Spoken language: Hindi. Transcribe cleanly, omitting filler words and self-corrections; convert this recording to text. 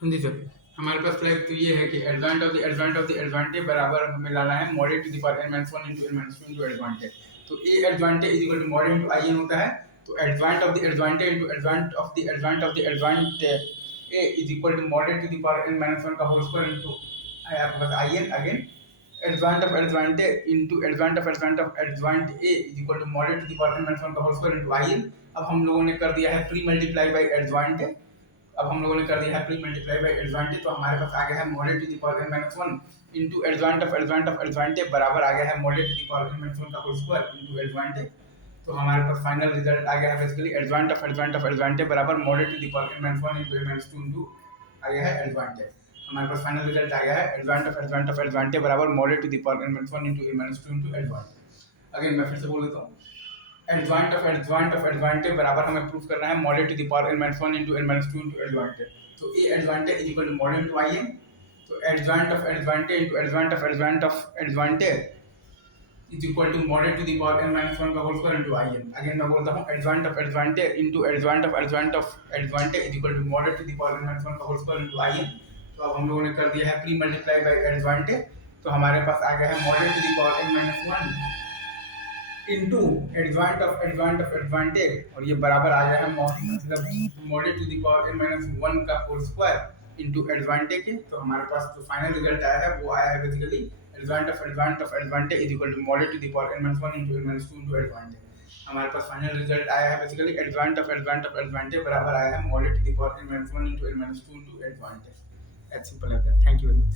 हाँ जी सर, हमारे पास फ्लैग तो ये है कि एडवांट ऑफ द एडवांटेज बराबर हमें लाना है mod to the power n - 1 into n - 2 into advantage. तो A advantage is equal to mod into I N होता है। तो adjoint of the advantage into adjoint of the advantage A is equal to mod to the power n - 1 का होल स्क्वायर इनटू आपके पास I N again adjoint A is equal to mod to the power n - 1 का होल स्क्वायर इनटू आई एन। अब हम लोगों ने कर दिया है प्री मल्टीप्लाई बाय एडवांट। अब हम लोगों ने कर दिया है प्री मल्टीप्लाई बाय एडवांटेज। तो हमारे पास आ गया है mod to the power n - 1 into advantage बराबर आ गया है mod to the power n - 1 का होल स्क्वायर इनटू एडवांटेज। तो हमारे पास फाइनल रिजल्ट आ गया है बेसिकली एडवांटेज बराबर mod to the power n - 1 into n - 2 into आ गया है एडवांटेज। हमारे पास फाइनल रिजल्ट आ गया है एडवांटेज बराबर mod to the power n - 1 into n - 2 into advantage. Again मैं फिर से बोल देता हूँ, एडवांटेज बराबर हमें प्रूफ करना है mod to the power n - 1 into n - 2 into advantage. तो A advantage is equal to mod into I N. तो advantage into advantage is equal to mod to the power n - 1 का होल स्क्वायर इनटू आई एन। अगेन मैं बोलता हूं advantage into advantage is equal to mod to the power n - 1 का होल स्क्वायर इनटू आई एन। तो अब हम लोगों ने कर दिया है प्री मल्टीप्लाई बाय एडवांटेज। तो हमारे पास आ गया है mod to the power n - 1 into advantage और ये बराबर आ गया है मतलब mod to the power n - 1 का होल स्क्वायर इनटू एडवांटेज के। तो हमारे पास जो फाइनल रिजल्ट आया है वो आया है basically advantage is equal to mod to the power n - 1 into n - 2 into advantage. हमारे पास फाइनल रिजल्ट आया है बेसिकली एडवांटेज बराबर आया है mod to the power n - 1 into n - 2 into advantage. That's simple है। Thank you very much.